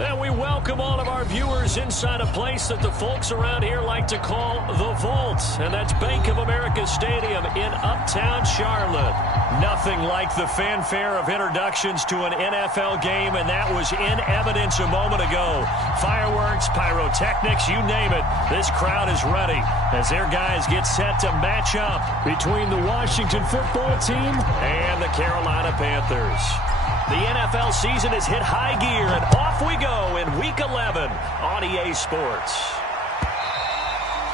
And we welcome all of our viewers inside a place that the folks around here like to call the Vault. And that's Bank of America Stadium in Uptown Charlotte. Nothing like the fanfare of introductions to an NFL game, and that was in evidence a moment ago. Fireworks, pyrotechnics, you name it. This crowd is ready as their guys get set to match up between the Washington football team and the Carolina Panthers. The NFL season has hit high gear, and off we go in Week 11 on EA Sports.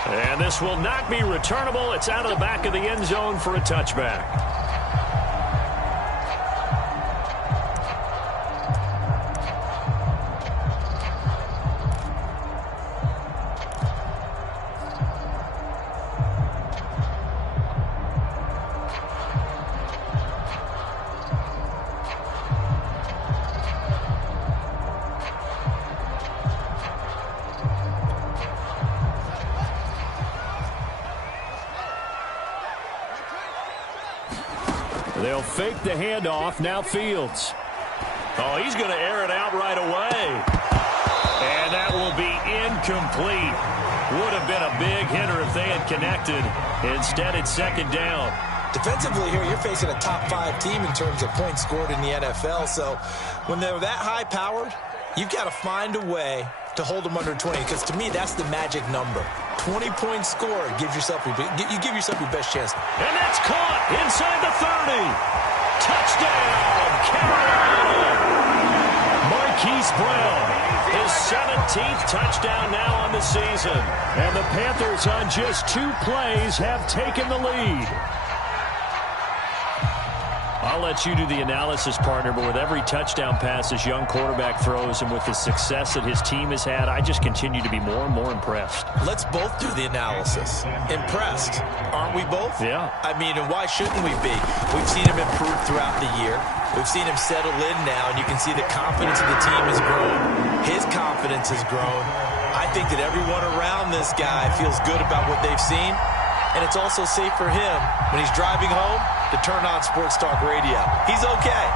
And this will not be returnable. It's out of the back of the end zone for a touchback. They'll fake the handoff. Now Fields. Oh, he's going to air it out right away. And that will be incomplete. Would have been a big hitter if they had connected. Instead, it's second down. Defensively here, you're facing a top 5 team in terms of points scored in the NFL. So when they're that high-powered, you've got to find a way to hold them under 20, because to me, that's the magic number. 20-point score gives yourself you give yourself your best chance. And that's caught inside the 30. Touchdown, Carolina. Marquise Brown, his 17th touchdown now on the season. And the Panthers on just 2 plays have taken the lead. I'll let you do the analysis, partner, but with every touchdown pass this young quarterback throws and with the success that his team has had, I just continue to be more and more impressed. Let's both do the analysis. Impressed, aren't we both? Yeah. I mean, and why shouldn't we be? We've seen him improve throughout the year. We've seen him settle in now, and you can see the confidence of the team has grown. His confidence has grown. I think that everyone around this guy feels good about what they've seen, and it's also safe for him when he's driving home to turn on Sports Talk Radio. He's okay.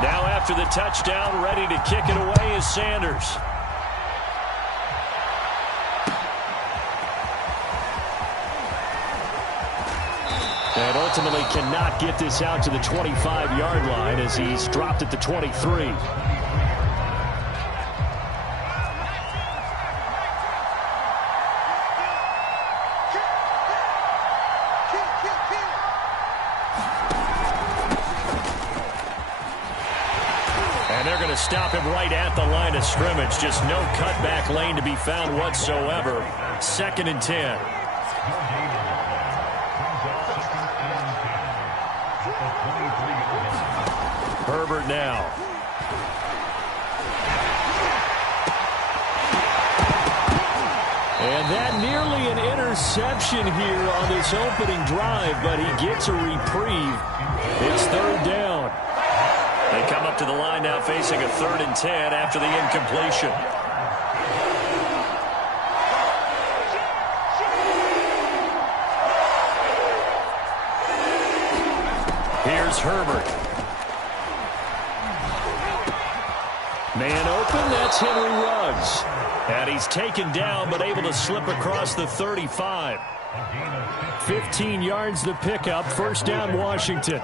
Now after the touchdown, ready to kick it away is Sanders. And ultimately cannot get this out to the 25-yard line as he's dropped at the 23. And they're going to stop him right at the line of scrimmage. Just no cutback lane to be found whatsoever. 2nd and 10. Herbert now. And that nearly an interception here on this opening drive, but he gets a reprieve. It's 3rd down. They come up to the line now facing a 3rd and 10 after the incompletion. Here's Herbert. Man open, that's Henry Ruggs. And he's taken down, but able to slip across the 35. 15 yards the pickup, 1st down Washington.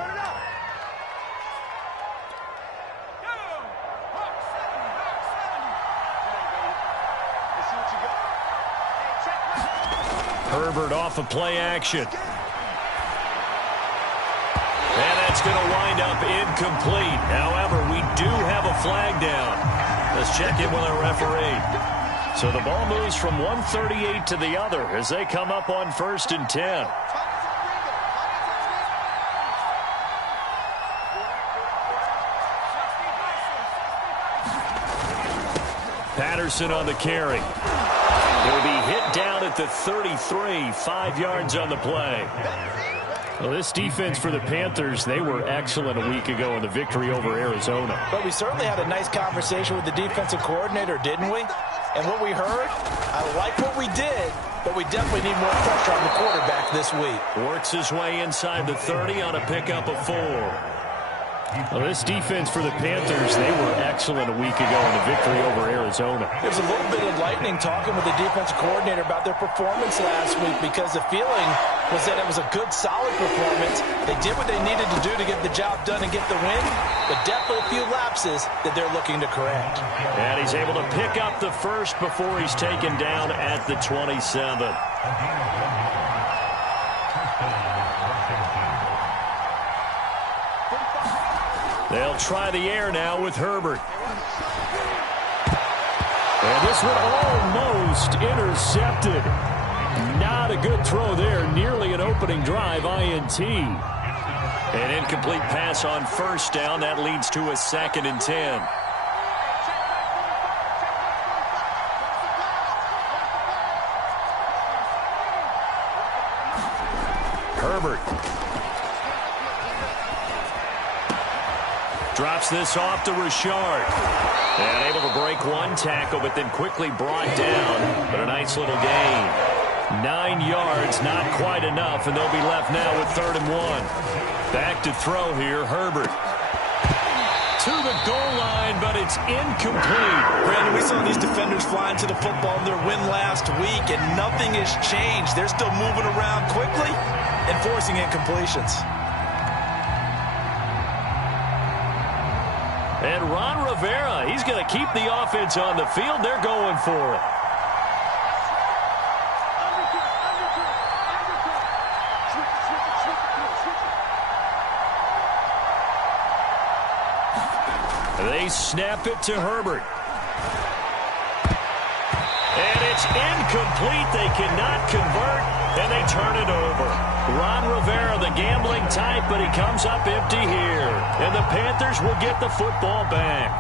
Herbert off of play action. And that's going to wind up incomplete. However, we do have a flag down. Let's check in with our referee. So the ball moves from 138 to the other as they come up on 1st and 10. Patterson on the carry. He'll be hit down at the 33, 5 yards on the play. Well, this defense for the Panthers, they were excellent a week ago in the victory over Arizona. But we certainly had a nice conversation with the defensive coordinator, didn't we? And what we heard, I like what we did, but we definitely need more pressure on the quarterback this week. Works his way inside the 30 on a pickup of 4. Well, this defense for the Panthers, they were excellent a week ago in a victory over Arizona. There was a little bit of lightning talking with the defensive coordinator about their performance last week because the feeling was that it was a good, solid performance. They did what they needed to do to get the job done and get the win, but definitely a few lapses that they're looking to correct. And he's able to pick up the first before he's taken down at the 27. They'll try the air now with Herbert. And this one almost intercepted. Not a good throw there. Nearly an opening drive INT. An incomplete pass on first down. That leads to a 2nd and 10. Herbert. Drops this off to Richard. And able to break one tackle, but then quickly brought down. But a nice little gain. 9 yards, not quite enough, and they'll be left now with 3rd and 1. Back to throw here, Herbert. To the goal line, but it's incomplete. Brandon, we saw these defenders flying to the football in their win last week, and nothing has changed. They're still moving around quickly and forcing incompletions. And Ron Rivera, he's going to keep the offense on the field. They're going for it. They snap it to Herbert. And it's incomplete. They cannot convert, and they turn it over. Ron Rivera, the gambling type, but he comes up empty here. And the Panthers will get the football back.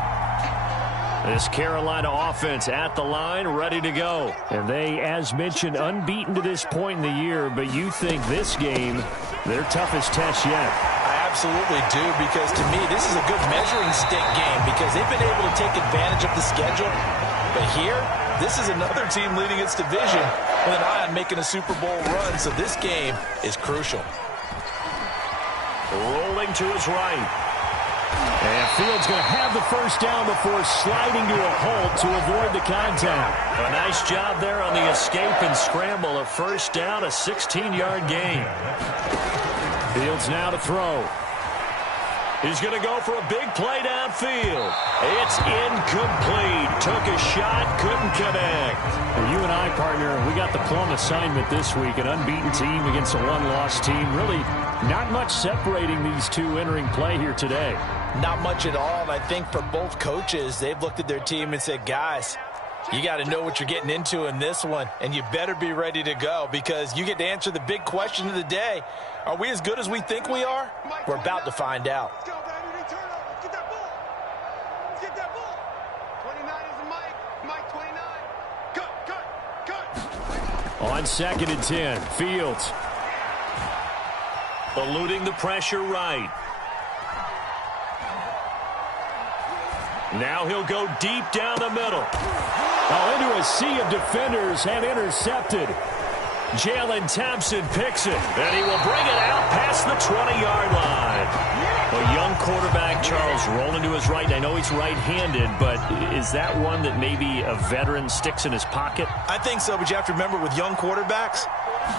This Carolina offense at the line, ready to go. And they, as mentioned, unbeaten to this point in the year, but you think this game, their toughest test yet. I absolutely do, because to me, this is a good measuring stick game because they've been able to take advantage of the schedule. But here, this is another team leading its division with an eye on making a Super Bowl run, so this game is crucial. Rolling to his right. And Fields going to have the first down before sliding to a halt to avoid the contact. A nice job there on the escape and scramble. A first down, a 16-yard gain. Fields now to throw. He's going to go for a big play downfield. It's incomplete. Took a shot, couldn't connect. Well, you and I, partner, we got the plum assignment this week. An unbeaten team against a one-loss team. Really not much separating these two entering play here today. Not much at all, and I think for both coaches, they've looked at their team and said, guys, you got to know what you're getting into in this one, and you better be ready to go because you get to answer the big question of the day. Are we as good as we think we are? We're about to find out. Let's go, baby. They turn over. Get that ball. Let's get that ball. 29 is the Mike. Mike 29. Cut. On 2nd and 10, Fields. Eluding the pressure right. Now he'll go deep down the middle. Oh, into a sea of defenders and intercepted. Jalen Thompson picks it, and he will bring it out past the 20-yard line. A young quarterback, Charles, rolling to his right. I know he's right-handed, but is that one that maybe a veteran sticks in his pocket? I think so, but you have to remember with young quarterbacks,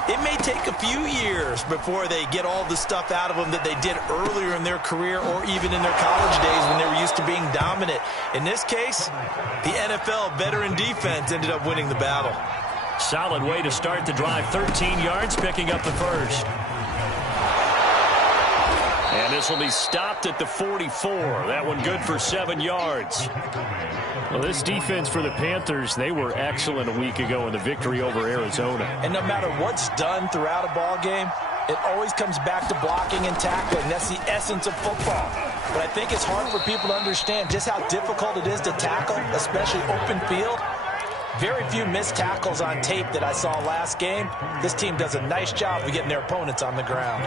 it may take a few years before they get all the stuff out of them that they did earlier in their career or even in their college days when they were used to being dominant. In this case, the NFL veteran defense ended up winning the battle. Solid way to start the drive. 13 yards, picking up the first. And this will be stopped at the 44. That one good for 7 yards. Well, this defense for the Panthers, they were excellent a week ago in the victory over Arizona. And no matter what's done throughout a ball game, it always comes back to blocking and tackling. That's the essence of football. But I think it's hard for people to understand just how difficult it is to tackle, especially open field. Very few missed tackles on tape that I saw last game. This team does a nice job of getting their opponents on the ground.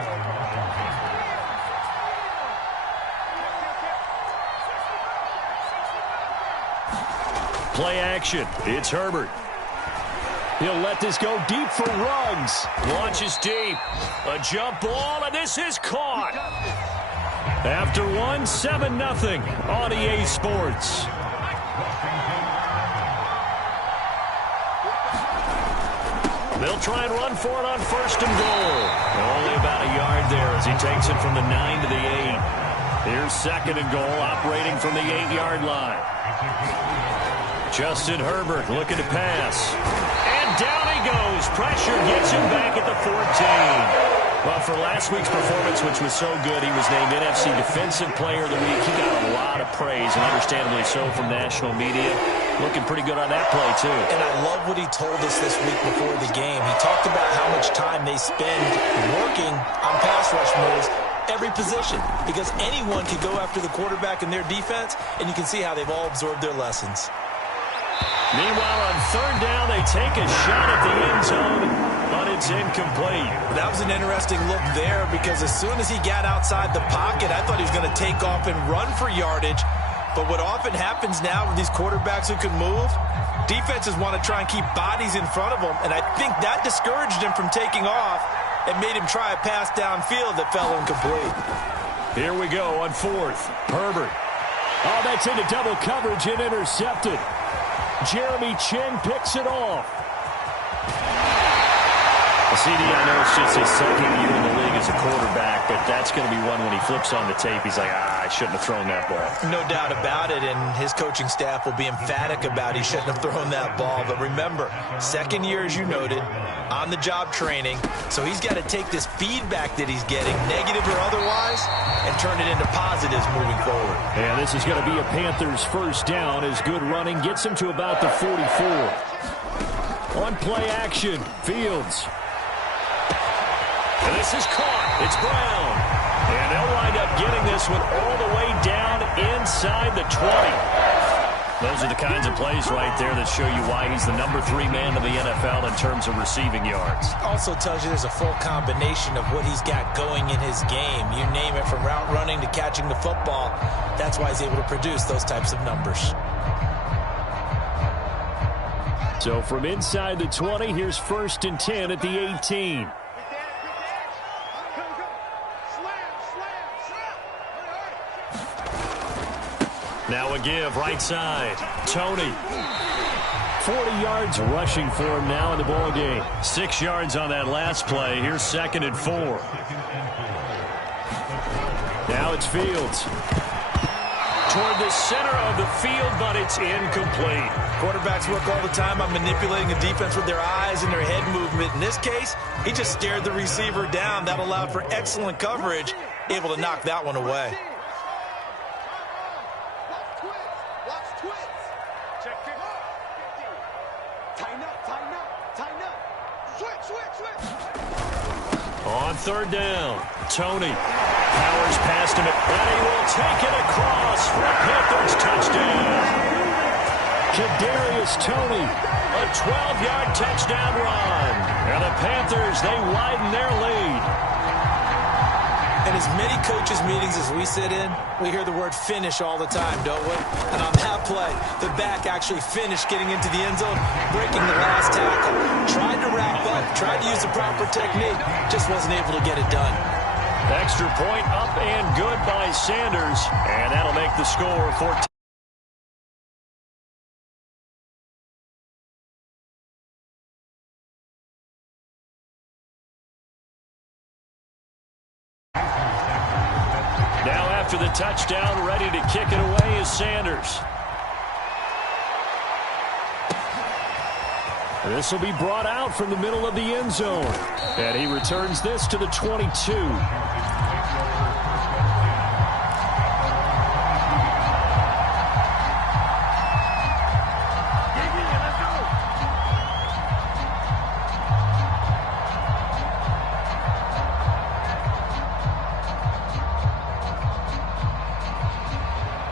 Play action. It's Herbert. He'll let this go deep for Ruggs. Launches deep. A jump ball, and this is caught. After one, 7-0 on EA Sports. They'll try and run for it on 1st and goal. Only about a yard there as he takes it from the 9 to the 8. Here's 2nd and goal, operating from the 8-yard line. Justin Herbert looking to pass. And down he goes. Pressure gets him back at the 14. Well, for last week's performance, which was so good, he was named NFC Defensive Player of the Week. He got a lot of praise, and understandably so, from national media. Looking pretty good on that play, too. And I love what he told us this week before the game. He talked about how much time they spend working on pass rush moves, every position, because anyone can go after the quarterback in their defense, and you can see how they've all absorbed their lessons. Meanwhile, on 3rd down, they take a shot at the end zone, but it's incomplete. That was an interesting look there because as soon as he got outside the pocket, I thought he was going to take off and run for yardage. But what often happens now with these quarterbacks who can move, defenses want to try and keep bodies in front of them, and I think that discouraged him from taking off and made him try a pass downfield that fell incomplete. Here we go on 4th. Herbert. Oh, that's into double coverage and intercepted. Jeremy Chin picks it off. CD, I know it's just his 2nd year in the league as a quarterback, but that's going to be one when he flips on the tape. He's like, I shouldn't have thrown that ball. No doubt about it, and his coaching staff will be emphatic about he shouldn't have thrown that ball. But remember, 2nd year, as you noted, on-the-job training, so he's got to take this feedback that he's getting, negative or otherwise, and turn it into positives moving forward. And this is going to be a Panthers 1st down as good running gets him to about the 44. On play action, Fields. And this is caught. It's Brown. And they'll wind up getting this one all the way down inside the 20. Those are the kinds of plays right there that show you why he's the number 3 man in the NFL in terms of receiving yards. Also tells you there's a full combination of what he's got going in his game. You name it, from route running to catching the football. That's why he's able to produce those types of numbers. So from inside the 20, here's 1st and 10 at the 18. Now a give, right side. Tony. 40 yards rushing for him now in the ball game. 6 yards on that last play. Here's 2nd and 4. Now it's Fields. Toward the center of the field, but it's incomplete. Quarterbacks work all the time on manipulating the defense with their eyes and their head movement. In this case, he just stared the receiver down. That allowed for excellent coverage, able to knock that one away. On 3rd down, Tony powers past him, and he will take it across for a Panthers touchdown. Kadarius Toney, a 12-yard touchdown run. And the Panthers, they widen their lead. In as many coaches' meetings as we sit in, we hear the word finish all the time, don't we? And on that play, the back actually finished getting into the end zone, breaking the last tackle. Tried to wrap up, tried to use the proper technique, just wasn't able to get it done. Extra point up and good by Sanders, and that'll make the score 14. Now after the touchdown, ready to kick it away is Sanders. This will be brought out from the middle of the end zone. And he returns this to the 22.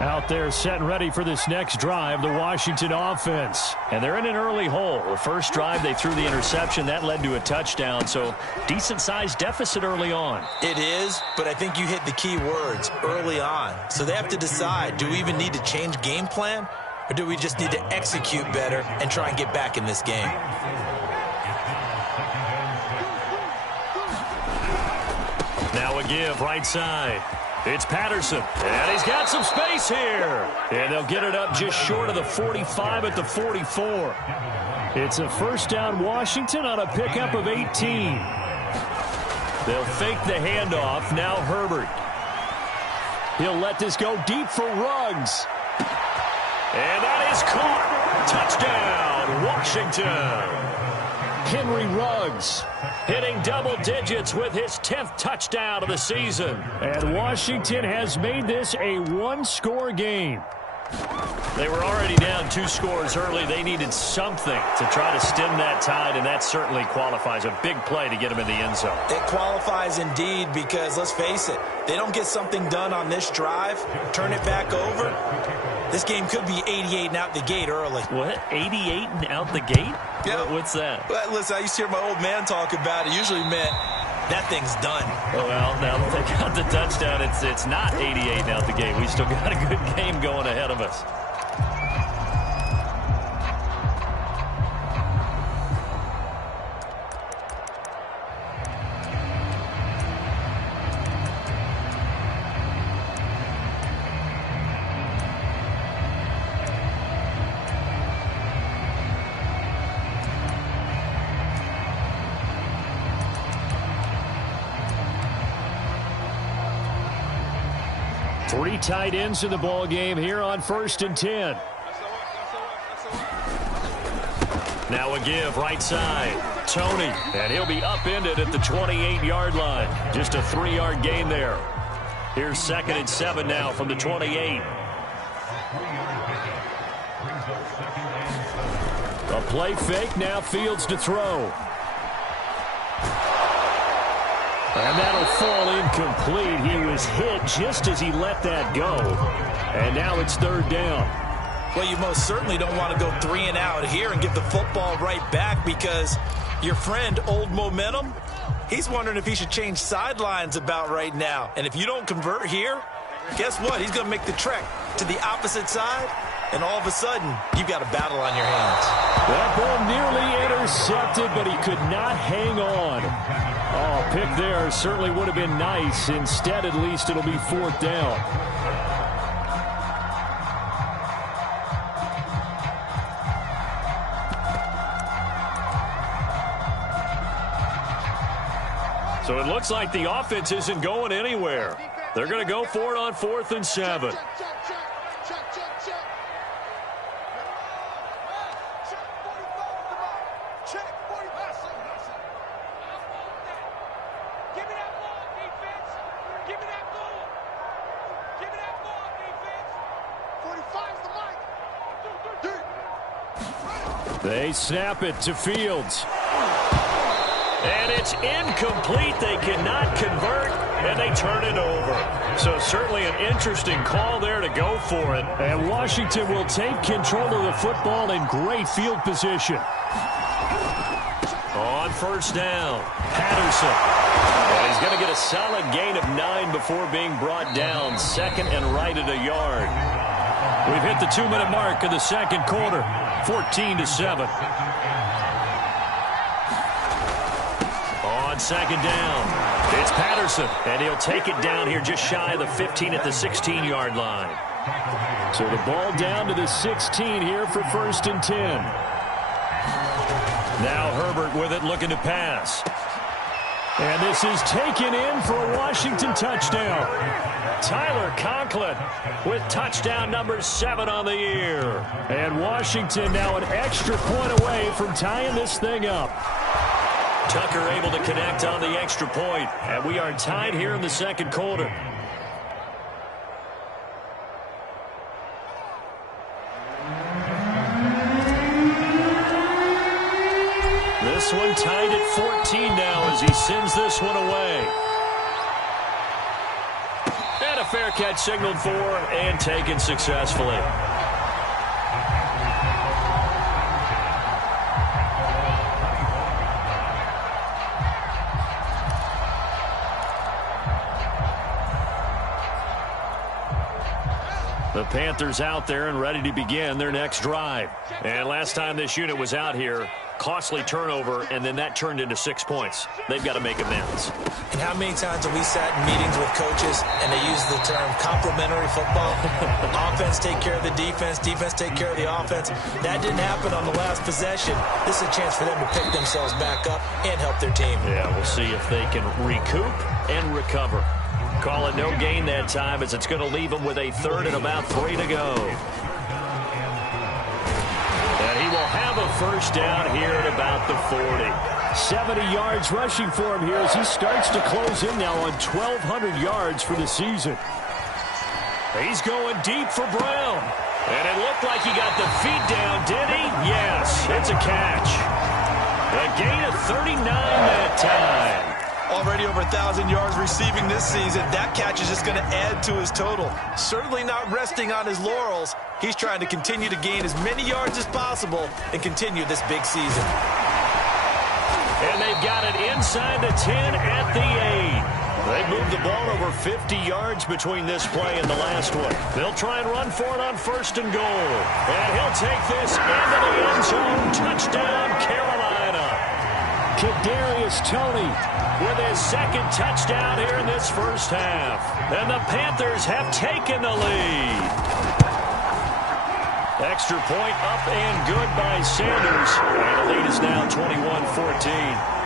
Out there set and ready for this next drive, the Washington offense. And they're in an early hole. The first drive, they threw the interception. That led to a touchdown, so decent-sized deficit early on. It is, but I think you hit the key words, early on. So they have to decide, do we even need to change game plan? or do we just need to execute better and try and get back in this game? Now a give right side. It's Patterson, and he's got some space here. And they'll get it up just short of the 45 at the 44. It's a first down Washington on a pickup of 18. They'll fake the handoff. Now Herbert. He'll let this go deep for Ruggs. And that is caught. Touchdown, Washington. Henry Ruggs hitting double digits with his 10th touchdown of the season. And Washington has made this a one-score game. They were already down 2 scores early. They needed something to try to stem that tide, and that certainly qualifies. A big play to get them in the end zone. It qualifies indeed because, let's face it, they don't get something done on this drive, turn it back over, this game could be 88 and out the gate early. What? 88 and out the gate? Yeah. What's that? Well, listen, I used to hear my old man talk about it. Usually meant that thing's done. Oh, well, now that they got the touchdown, it's not 88 and out the gate. We still got a good game going ahead of us. Three tight ends in the ball game here on 1st and 10. Now a give right side. Tony, and he'll be upended at the 28-yard line. Just a 3-yard gain there. Here's 2nd and 7 now from the 28. A play fake, now Fields to throw. And that'll fall incomplete. He was hit just as he let that go. And now it's 3rd down. Well, you most certainly don't want to go 3 and out here and give the football right back because your friend, Old Momentum, he's wondering if he should change sidelines about right now. And if you don't convert here, guess what? He's going to make the trek to the opposite side, and all of a sudden, you've got a battle on your hands. That ball nearly intercepted, but he could not hang on. Oh, pick there certainly would have been nice. Instead, at least, it'll be 4th down. So it looks like the offense isn't going anywhere. They're going to go for it on 4th and 7. They snap it to Fields. And it's incomplete. They cannot convert, and they turn it over. So certainly an interesting call there to go for it. And Washington will take control of the football in great field position. On 1st down, Patterson. And he's going to get a solid gain of 9 before being brought down. 2nd and right at a yard. We've hit the 2-minute mark of the 2nd quarter. 14-7. On 2nd down, it's Patterson, and he'll take it down here just shy of the 15 at the 16-yard line. So the ball down to the 16 here for 1st and 10. Now Herbert with it, looking to pass. And this is taken in for a Washington touchdown. Tyler Conklin with touchdown number 7 on the year. And Washington now an extra point away from tying this thing up. Tucker able to connect on the extra point. And we are tied here in the 2nd quarter. This one tied at 14 now as he sends this one away. And a fair catch signaled for and taken successfully. The Panthers out there and ready to begin their next drive. And last time this unit was out here, costly turnover, and then that turned into 6 points. They've got to make amends. And how many times have we sat in meetings with coaches and they use the term complementary football? Offense take care of the defense, defense take care of the offense. That didn't happen on the last possession. This is a chance for them to pick themselves back up and help their team. Yeah, we'll see if they can recoup and recover. Call it no gain that time as it's going to leave them with a third and about 3 to go. And he will have a first down here at about the 40. 70 yards rushing for him here as he starts to close in now on 1,200 yards for the season. He's going deep for Brown. And it looked like he got the feet down, did he? Yes, it's a catch. A gain of 39 that time. Already over 1,000 yards receiving this season. That catch is just going to add to his total. Certainly not resting on his laurels. He's trying to continue to gain as many yards as possible and continue this big season. And they've got it inside the 10 at the 8. They've moved the ball over 50 yards between this play and the last one. They'll try and run for it on 1st and goal. And he'll take this into the end zone. Touchdown, Carolina. Kadarius Toney with his second touchdown here in this first half. And the Panthers have taken the lead. Extra point up and good by Sanders. And the lead is now 21-14.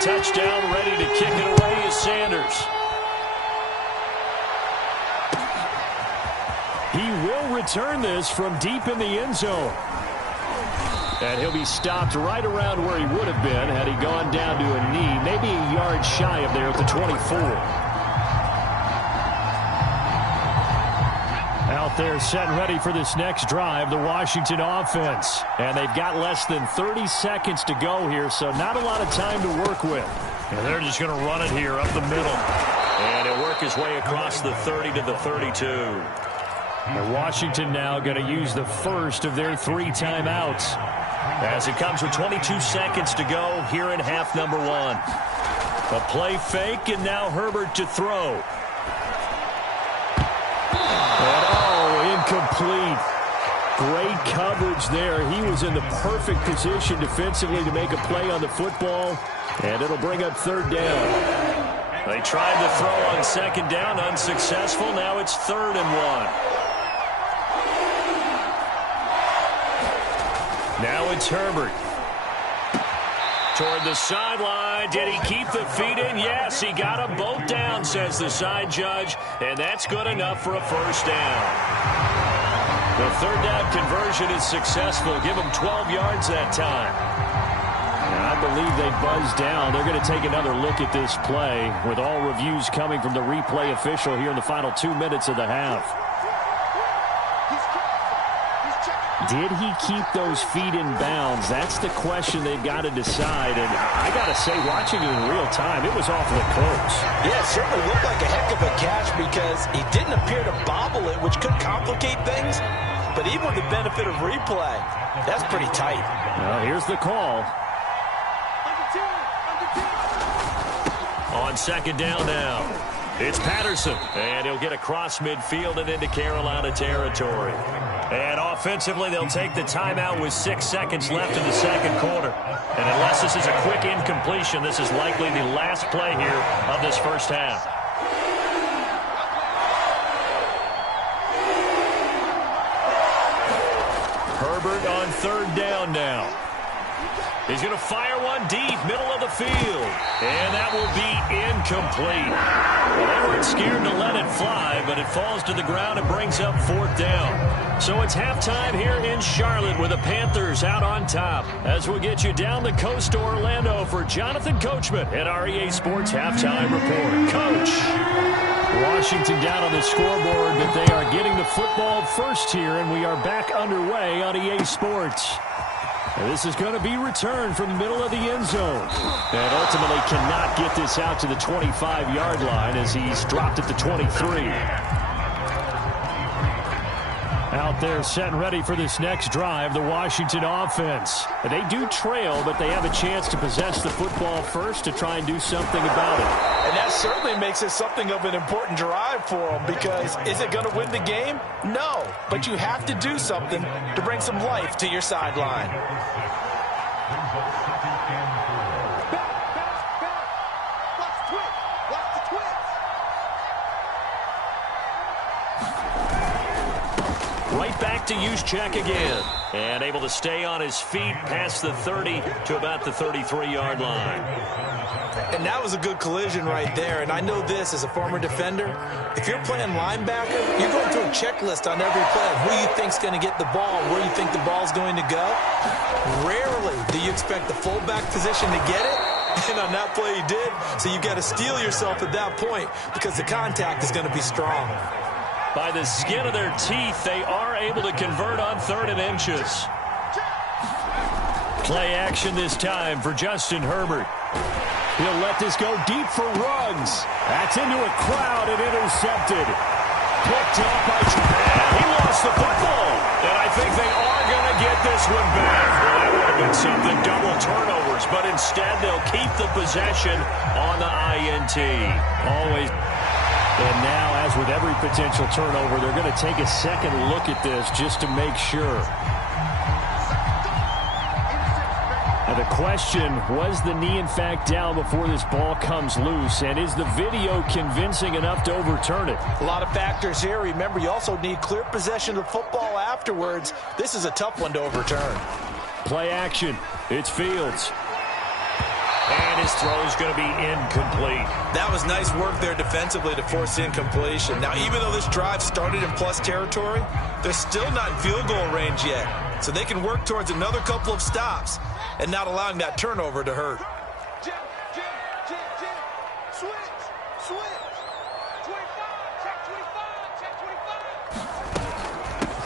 Touchdown, ready to kick it away is Sanders. He will return this from deep in the end zone. And he'll be stopped right around where he would have been had he gone down to a knee, maybe a yard shy of there at the 24. Out there set and ready for this next drive, the Washington offense. And they've got less than 30 seconds to go here, so not a lot of time to work with. And they're just going to run it here up the middle. And he'll work his way across the 30 to the 32. And Washington now going to use the first of their 3 timeouts. As it comes with 22 seconds to go here in half number 1. A play fake, and now Herbert to throw. Incomplete. Great coverage there. He was in the perfect position defensively to make a play on the football, and it'll bring up 3rd down. They tried to throw on 2nd down, unsuccessful. Now it's 3rd and 1. Now it's Herbert. Toward the sideline. Did he keep the feet in? Yes, he got them both down, says the side judge, and that's good enough for a first down. The 3rd down conversion is successful. Give them 12 yards that time. And I believe they buzzed down. They're going to take another look at this play with all reviews coming from the replay official here in the final 2 minutes of the half. Did he keep those feet in bounds? That's the question they've got to decide. And I got to say, watching it in real time, it was awfully close. Yeah, it certainly looked like a heck of a catch because he didn't appear to bobble it, which could complicate things. But even with the benefit of replay, that's pretty tight. Well, here's the call. On 2nd down now, it's Patterson. And he'll get across midfield and into Carolina territory. And offensively, they'll take the timeout with 6 seconds left in the 2nd quarter. And unless this is a quick incompletion, this is likely the last play here of this first half. Herbert on 3rd down now. He's going to fire one deep, middle of the field. And that will be incomplete. Well, they weren't scared to let it fly, but it falls to the ground and brings up 4th down. So it's halftime here in Charlotte with the Panthers out on top. As we'll get you down the coast to Orlando for Jonathan Coachman at our EA Sports Halftime Report. Coach. Washington down on the scoreboard, but they are getting the football first here, and we are back underway on EA Sports. And this is going to be returned from the middle of the end zone. And ultimately cannot get this out to the 25-yard line as he's dropped at the 23. Out there set and ready for this next drive, the Washington offense. They do trail, but they have a chance to possess the football first to try and do something about it. And that certainly makes it something of an important drive for them, because is it going to win the game? No, but you have to do something to bring some life to your sideline. Right back to Juszczyk again. And able to stay on his feet past the 30 to about the 33-yard line. And that was a good collision right there. And I know this as a former defender. If you're playing linebacker, you're going through a checklist on every play. Who you think's going to get the ball, where you think the ball's going to go. Rarely do you expect the fullback position to get it. And on that play he did. So you've got to steel yourself at that point because the contact is going to be strong. By the skin of their teeth, they are able to convert on 3rd and inches. Play action this time for Justin Herbert. He'll let this go deep for Ruggs. That's into a crowd and intercepted. Picked up by Japan. He lost the football. And I think they are going to get this one back. Well, that would have been something. Double turnovers. But instead, they'll keep the possession on the INT. Always. And now, as with every potential turnover, they're going to take a second look at this just to make sure. Now the question, was the knee in fact down before this ball comes loose? And is the video convincing enough to overturn it? A lot of factors here. Remember, you also need clear possession of the football afterwards. This is a tough one to overturn. Play action. It's Fields. And his throw is going to be incomplete. That was nice work there defensively to force incompletion. Now, even though this drive started in plus territory, they're still not in field goal range yet. So they can work towards another couple of stops and not allowing that turnover to hurt. Jim, switch. 25, check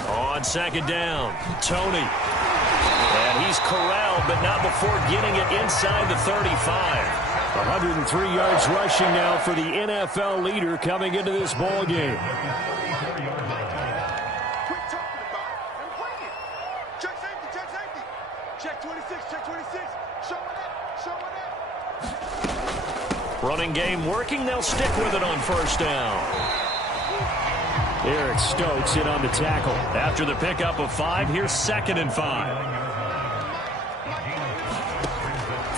25. On 2nd down, Tony. And he's corralled, but not before getting it inside the 35. 103 yards rushing now for the NFL leader coming into this ball game. Quit talking about it and bring it. Check safety. Check 26, check 26. Show it up. Running game working. They'll stick with it on 1st down. Eric Stokes in on the tackle. After the pickup of 5, here's 2nd and 5.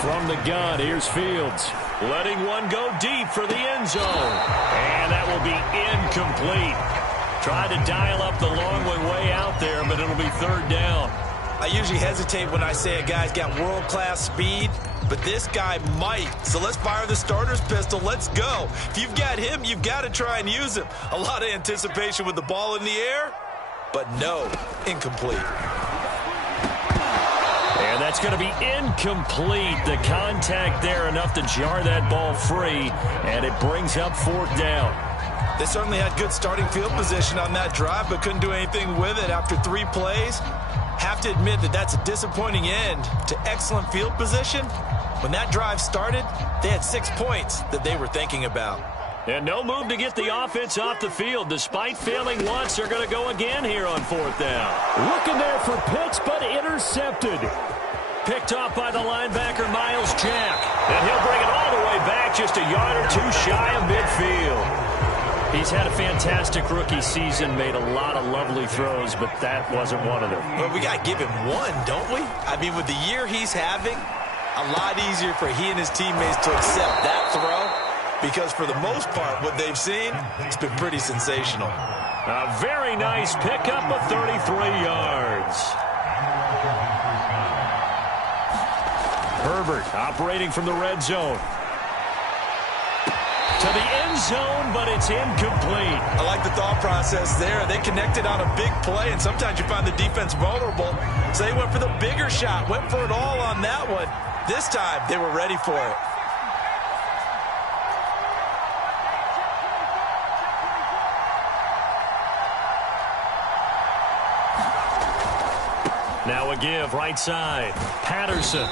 From the gun, here's Fields. Letting one go deep for the end zone. And that will be incomplete. Tried to dial up the long way out there, but it'll be 3rd down. I usually hesitate when I say a guy's got world-class speed, but this guy might. So let's fire the starter's pistol. Let's go. If you've got him, you've got to try and use him. A lot of anticipation with the ball in the air, but no, incomplete. And that's going to be incomplete. The contact there enough to jar that ball free, and it brings up 4th down. They certainly had good starting field position on that drive, but couldn't do anything with it after 3 plays. Have to admit that that's a disappointing end to excellent field position. When that drive started, they had 6 points that they were thinking about. And no move to get the offense off the field. Despite failing once, they're going to go again here on 4th down. Looking there for Pitts, but intercepted. Picked off by the linebacker, Miles Jack. And he'll bring it all the way back, just a yard or 2 shy of midfield. He's had a fantastic rookie season, made a lot of lovely throws, but that wasn't one of them. Well, we got to give him one, don't we? I mean, with the year he's having, a lot easier for he and his teammates to accept that throw, because for the most part, what they've seen, it's been pretty sensational. A very nice pickup of 33 yards. Herbert operating from the red zone. To the end zone, but it's incomplete. I like the thought process there. They connected on a big play, and sometimes you find the defense vulnerable. So they went for the bigger shot, went for it all on that one. This time, they were ready for it. Now a give, right side. Patterson.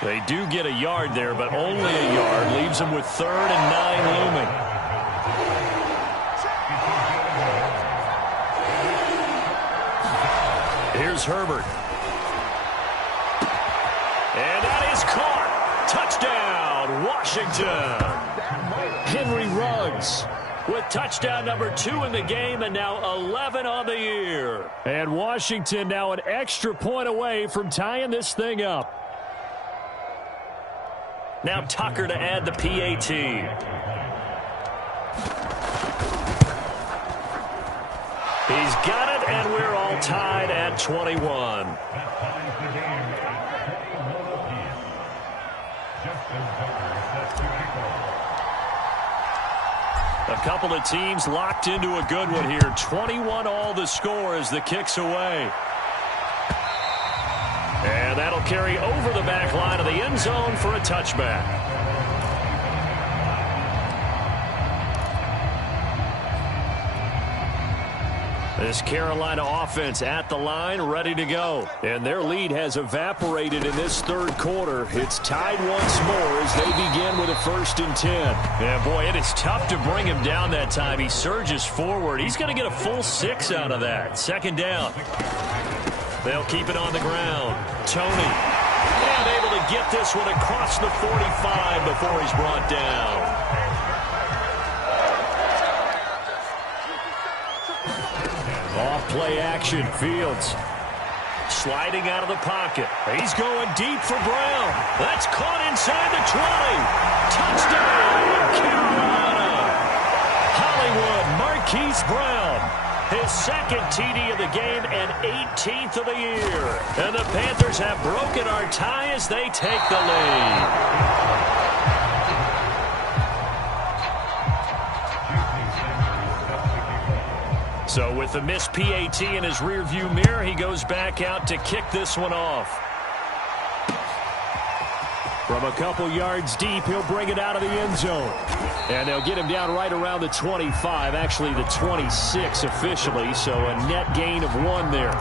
They do get a yard there, but only a yard. Leaves them with 3rd and 9 looming. is Herbert. And that is caught. Touchdown, Washington. Henry Ruggs with touchdown number 2 in the game and now 11 on the year. And Washington now an extra point away from tying this thing up. Now Tucker to add the PAT. He's got it, and we're all tied at 21. A couple of teams locked into a good one here. 21 all the score as the kick's away. And that'll carry over the back line of the end zone for a touchback. This Carolina offense at the line, ready to go. And their lead has evaporated in this third quarter. It's tied once more as they begin with a 1st and 10. Yeah, boy, it is tough to bring him down that time. He surges forward. He's going to get a full 6 out of that. 2nd down. They'll keep it on the ground. Tony. And able to get this one across the 45 before he's brought down. Off-play action, Fields. Sliding out of the pocket. He's going deep for Brown. That's caught inside the 20. Touchdown, Carolina. Hollywood Marquise Brown. His 2nd TD of the game and 18th of the year. And the Panthers have broken our tie as they take the lead. So with the missed PAT in his rearview mirror, he goes back out to kick this one off. From a couple yards deep, he'll bring it out of the end zone. And they'll get him down right around the 25, actually the 26 officially, so a net gain of 1 there.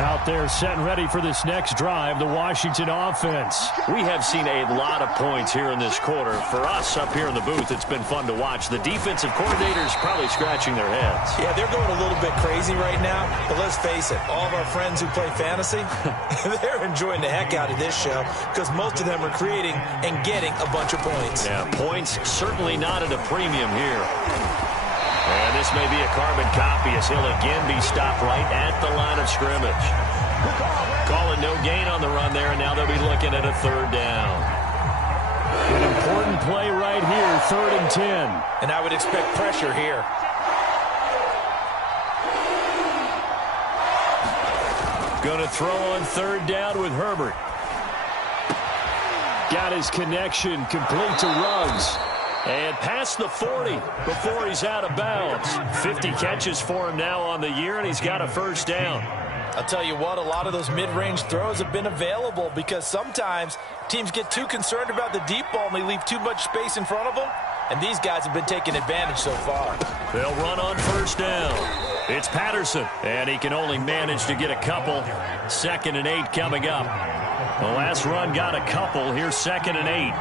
Out there set and ready for this next drive, the Washington offense. We have seen a lot of points here in this quarter. For us up here in the booth, it's been fun to watch. The defensive coordinators probably scratching their heads. Yeah, they're going a little bit crazy right now, but let's face it, all of our friends who play fantasy, they're enjoying the heck out of this show because most of them are creating and getting a bunch of points. Yeah, points certainly not at a premium here. And this may be a carbon copy as he'll again be stopped right at the line of scrimmage. Call it no gain on the run there, and now they'll be looking at a 3rd down. An important play right here, 3rd and 10. And I would expect pressure here. Going to throw on 3rd down with Herbert. Got his connection complete to Ruggs. And past the 40 before he's out of bounds. 50 catches for him now on the year, and he's got a 1st down. I'll tell you what, a lot of those mid-range throws have been available because sometimes teams get too concerned about the deep ball and they leave too much space in front of them. And these guys have been taking advantage so far. They'll run on 1st down. It's Patterson, and he can only manage to get a couple. 2nd and 8 coming up. The last run got a couple. Here's 2nd and 8.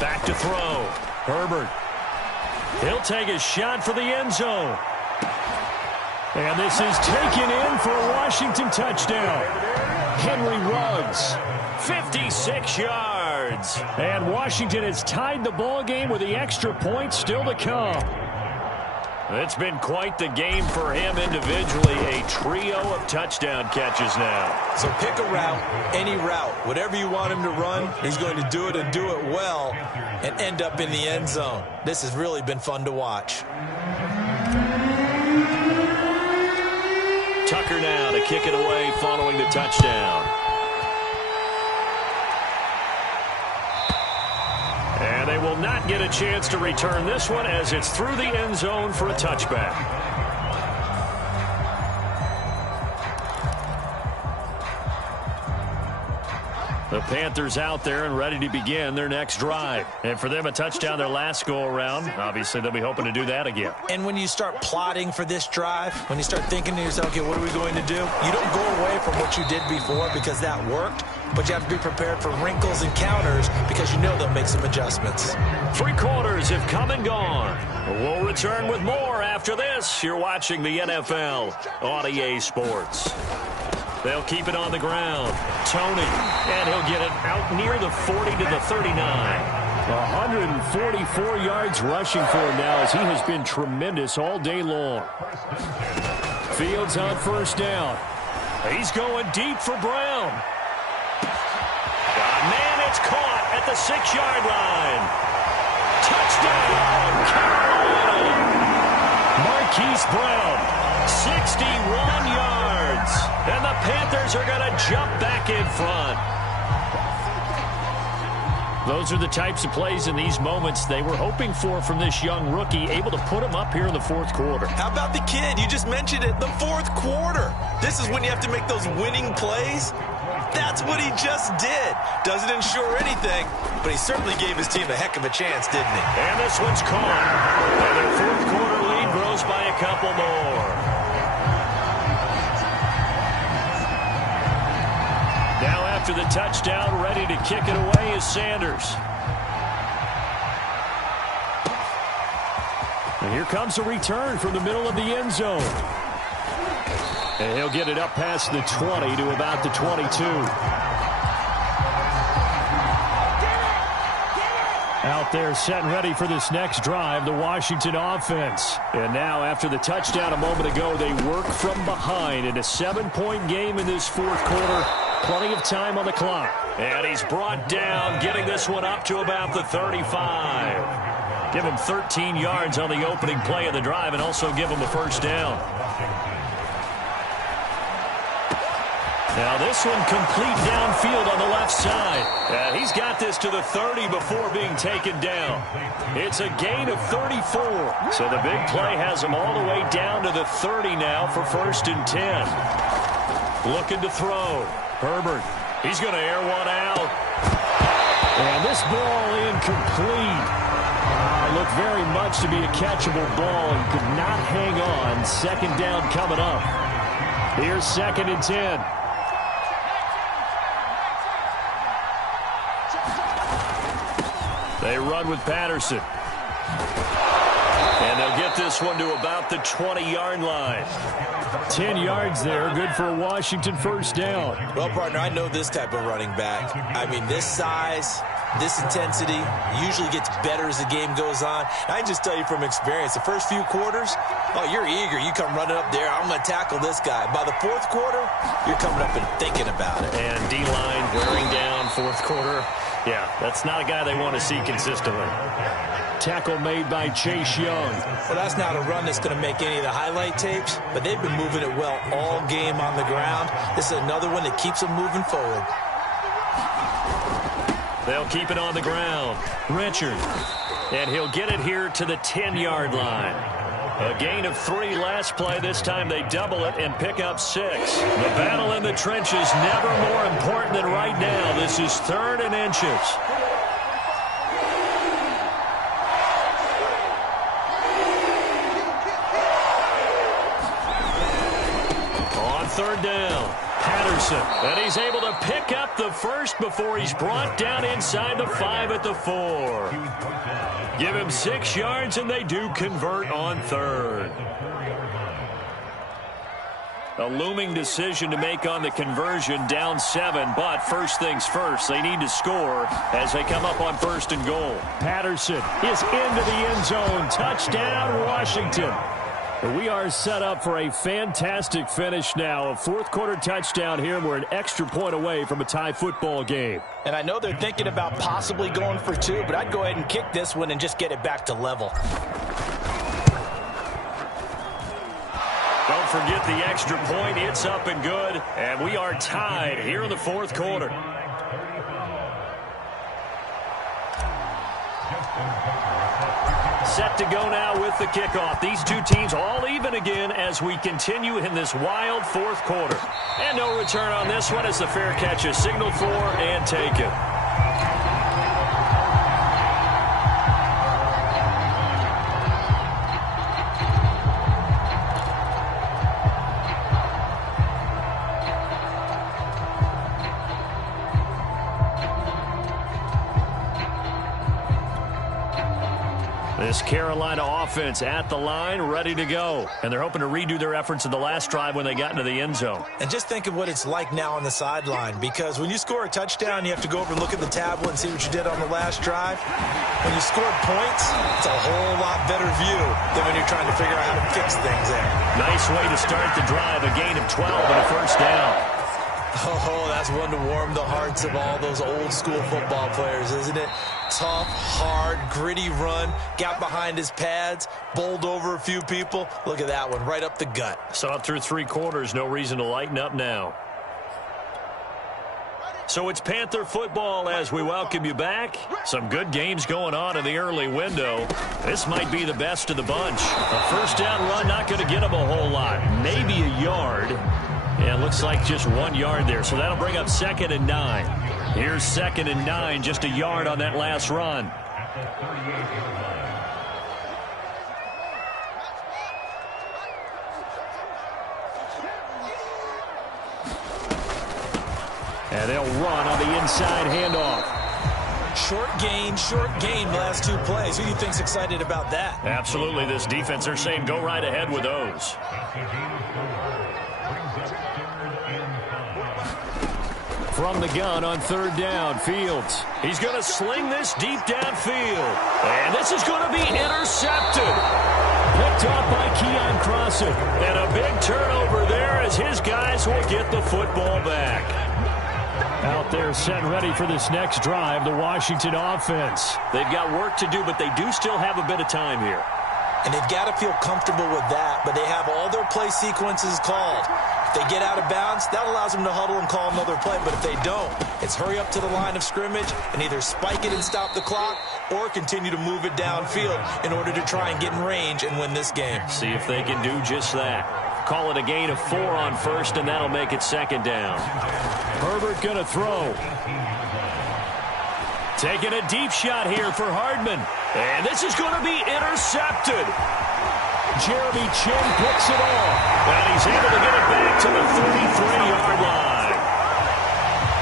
Back to throw. Herbert. He'll take a shot for the end zone. And this is taken in for a Washington touchdown. Henry Ruggs. 56 yards. And Washington has tied the ball game with the extra point still to come. It's been quite the game for him individually. A trio of touchdown catches now. So pick a route, any route. Whatever you want him to run, he's going to do it and do it well and end up in the end zone. This has really been fun to watch. Tucker now to kick it away following the touchdown. And they will not get a chance to return this one as it's through the end zone for a touchback. The Panthers out there and ready to begin their next drive. And for them, a touchdown their last go-around. Obviously, they'll be hoping to do that again. And when you start plotting for this drive, when you start thinking to yourself, okay, what are we going to do? You don't go away from what you did before because that worked, but you have to be prepared for wrinkles and counters because you know they'll make some adjustments. 3 quarters have come and gone. We'll return with more after this. You're watching the NFL on EA Sports. They'll keep it on the ground. Tony, and he'll get it out near the 40 to the 39. 144 yards rushing for him now as he has been tremendous all day long. Fields on first down. He's going deep for Brown. Man, it's caught at the 6-yard line. Touchdown, Carolina. Marquise Brown, 61 yards. And the Panthers are going to jump back in front. Those are the types of plays in these moments they were hoping for from this young rookie, able to put him up here in the fourth quarter. How about the kid? You just mentioned it, the fourth quarter. This is when you have to make those winning plays. That's what he just did. Doesn't ensure anything, but he certainly gave his team a heck of a chance, didn't he? And this one's caught. And their fourth quarter lead grows by a couple more. Now after the touchdown, ready to kick it away is Sanders. And here comes a return from the middle of the end zone. And he'll get it up past the 20 to about the 22. Out there set and ready for this next drive, the Washington offense. And now after the touchdown a moment ago, they work from behind in a 7-point game in this fourth quarter. Plenty of time on the clock. And he's brought down, getting this one up to about the 35. Give him 13 yards on the opening play of the drive and also give him a first down. Now this one complete downfield on the left side. He's got this to the 30 before being taken down. It's a gain of 34. So the big play has him all the way down to the 30 now for 1st and 10. Looking to throw. Herbert, he's going to air one out. And this ball incomplete. Looked very much to be a catchable ball. He could not hang on. Second down coming up. Here's 2nd and 10. They run with Patterson. And they'll get this one to about the 20-yard line. 10 yards there, good for a Washington first down. Well, partner, I know this type of running back. I mean, this size, this intensity usually gets better as the game goes on. I can just tell you from experience, the first few quarters, oh, you're eager. You come running up there, I'm going to tackle this guy. By the fourth quarter, you're coming up and thinking about it. And D-line wearing down fourth quarter. Yeah, that's not a guy they want to see consistently. Tackle made by Chase Young. Well, that's not a run that's going to make any of the highlight tapes, but they've been moving it well all game on the ground. This is another one that keeps them moving forward. They'll keep it on the ground. Richard. And he'll get it here to the 10-yard line. A gain of 3 last play. This time they double it and pick up 6. The battle in the trenches never more important than right now. This is 3rd and inches. On 3rd down, Patterson. And he's able to pick up the first before he's brought down inside the 5 at the 4. Give him 6 yards, and they do convert on 3rd. A looming decision to make on the conversion, down 7, but first things first, they need to score as they come up on 1st and goal. Patterson is into the end zone. Touchdown, Washington. We are set up for a fantastic finish now. A fourth quarter touchdown here, and we're an extra point away from a tie football game. And I know they're thinking about possibly going for 2, but I'd go ahead and kick this one and just get it back to level. Don't forget the extra point. It's up and good, and we are tied here in the fourth quarter. Set to go now with the kickoff. These two teams all even again as we continue in this wild fourth quarter. And no return on this one as the fair catch is signaled for and taken. This Carolina offense at the line, ready to go. And they're hoping to redo their efforts in the last drive when they got into the end zone. And just think of what it's like now on the sideline, because when you score a touchdown, you have to go over and look at the tablet and see what you did on the last drive. When you scored points, it's a whole lot better view than when you're trying to figure out how to fix things there. Nice way to start the drive, a gain of 12 and a first down. Oh, that's one to warm the hearts of all those old-school football players, isn't it? Tough, hard, gritty run, got behind his pads, bowled over a few people. Look at that one, right up the gut. Saw it through 3 quarters, no reason to lighten up now. So it's Panther football as we welcome you back. Some good games going on in the early window. This might be the best of the bunch. A first down run, not going to get them a whole lot. Maybe a yard. Yeah, it looks like just 1 yard there. So that'll bring up 2nd and 9. Here's 2nd and 9, just a yard on that last run. And they'll run on the inside handoff. Short gain, last 2 plays. Who do you think's excited about that? Absolutely. This defense, they're saying go right ahead with those. From the gun on 3rd down, Fields. He's going to sling this deep downfield. And this is going to be intercepted. Picked off by Keon Crossen. And a big turnover there as his guys will get the football back. Out there set ready for this next drive, the Washington offense. They've got work to do, but they do still have a bit of time here. And they've got to feel comfortable with that, but they have all their play sequences called. If they get out of bounds, that allows them to huddle and call another play, but if they don't, it's hurry up to the line of scrimmage and either spike it and stop the clock or continue to move it downfield in order to try and get in range and win this game. See if they can do just that. Call it a gain of 4 on 1st, and that'll make it 2nd down. Herbert going to throw. Taking a deep shot here for Hardman. And this is going to be intercepted. Jeremy Chin picks it off. And he's able to get it back to the 33-yard line.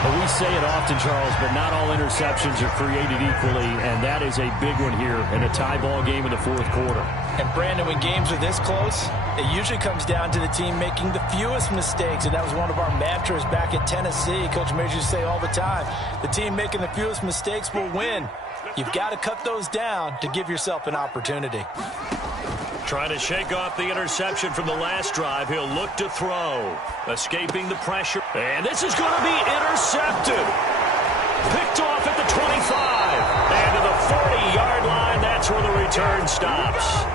Well, we say it often, Charles, but not all interceptions are created equally, and that is a big one here in a tie ball game in the 4th quarter. And, Brandon, when games are this close, it usually comes down to the team making the fewest mistakes, and that was one of our mantras back at Tennessee. Coach Major used to say all the time, the team making the fewest mistakes will win. You've got to cut those down to give yourself an opportunity. Trying to shake off the interception from the last drive. He'll look to throw. Escaping the pressure. And this is going to be intercepted. Picked off at the 25. And to the 40-yard line, that's where the return stops.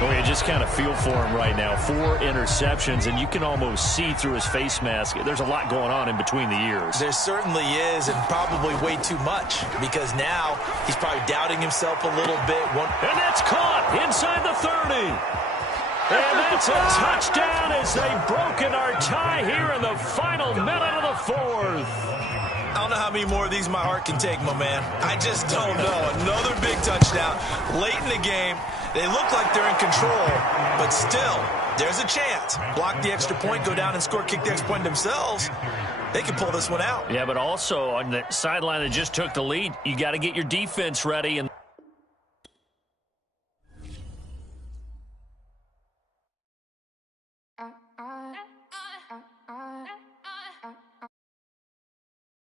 Well, you just kind of feel for him right now. 4 interceptions, and you can almost see through his face mask. There's a lot going on in between the ears. There certainly is, and probably way too much, because now he's probably doubting himself a little bit. And that's caught inside the 30. And that's a touchdown as they've broken our tie here in the final minute of the 4th. I don't know how many more of these my heart can take, my man. I just don't know. Another big touchdown late in the game. They look like they're in control, but still, there's a chance. Block the extra point, go down and score, kick the extra point themselves. They can pull this one out. Yeah, but also on the sideline that just took the lead, you got to get your defense ready. And